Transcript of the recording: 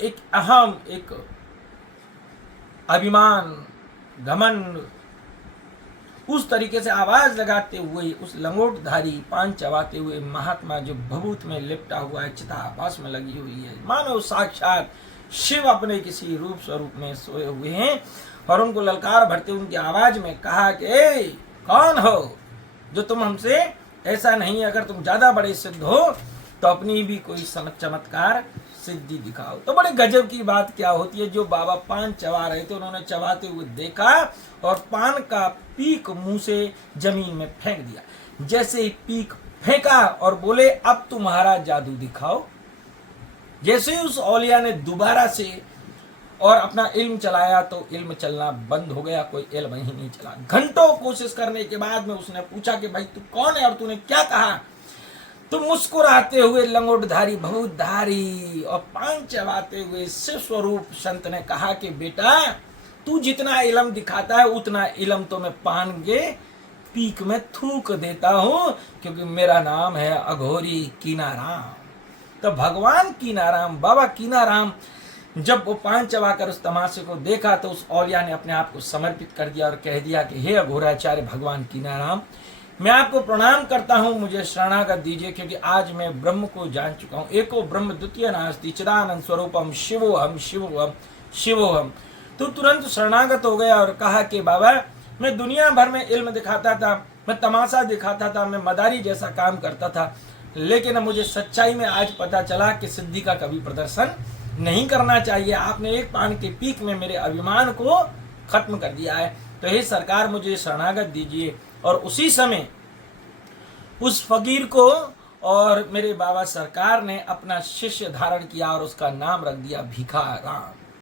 एक अहम, एक अभिमान, घमंड, उस तरीके से आवाज लगाते हुए उस लंगोटधारी पान चबाते हुए महात्मा जो भभूत में लिपटा हुआ है, चिताभास में लगी हुई है, मानो साक्षात शिव अपने किसी रूप स्वरूप में सोए हुए हैं, और उनको ललकार भरते उनकी आवाज में कहा कि ए कौन हो जो तुम हमसे ऐसा नहीं, अगर तुम ज्यादा बड़े सिद्ध हो तो अपनी भी कोई चमत्कार सिद्धि दिखाओ। तो बड़े गजब की बात क्या होती है, जो बाबा पान चबा रहे थे उन्होंने चबाते हुए देखा और पान का पीक मुंह से जमीन में फेंक दिया। जैसे ही पीक फेंका और बोले अब तुम्हारा जादू दिखाओ, जैसे ही उस औलिया ने दोबारा से और अपना इल्म चलाया तो इल्म चलना बंद हो गया, कोई इल्म ही नहीं चला। घंटों कोशिश करने के बाद में उसने पूछा कि भाई तू कौन है और तूने क्या कहा। तो मुस्कुराते हुए लंगोटधारी भभूतधारी और पान चबाते हुए शिव स्वरूप संत ने कहा कि बेटा तू जितना इल्म दिखाता है उतना इल्म तो मैं पान के पीक में थूक देता हूं, क्योंकि मेरा नाम है अघोरी कीनाराम। तो भगवान कीनाराम, बाबा कीनाराम जब वो पान चबाकर उस तमाशे को देखा तो उस औलिया ने अपने आप को समर्पित कर दिया और कह दिया कि हे अघोराचार्य भगवान कीनाराम, मैं आपको प्रणाम करता हूं, मुझे शरणागत दीजिए, क्योंकि आज मैं ब्रह्म को जान चुका हूं। एको ब्रह्म द्वितीय नास्ति चिदानंद स्वरूपम शिवोहम शिवोहम शिवोहम। तो तुरंत शरणागत हो गया और कहा कि बाबा मैं दुनिया भर में इल्म दिखाता था, मैं तमाशा दिखाता था, मैं मदारी जैसा काम करता था, लेकिन मुझे सच्चाई में आज पता चला कि सिद्धि का कभी प्रदर्शन नहीं करना चाहिए। आपने एक पान के पीक में मेरे अभिमान को खत्म कर दिया है, तो हे सरकार मुझे शरणागत दीजिए। और उसी समय उस फकीर को और मेरे बाबा सरकार ने अपना शिष्य धारण किया और उसका नाम रख दिया भिखाराम।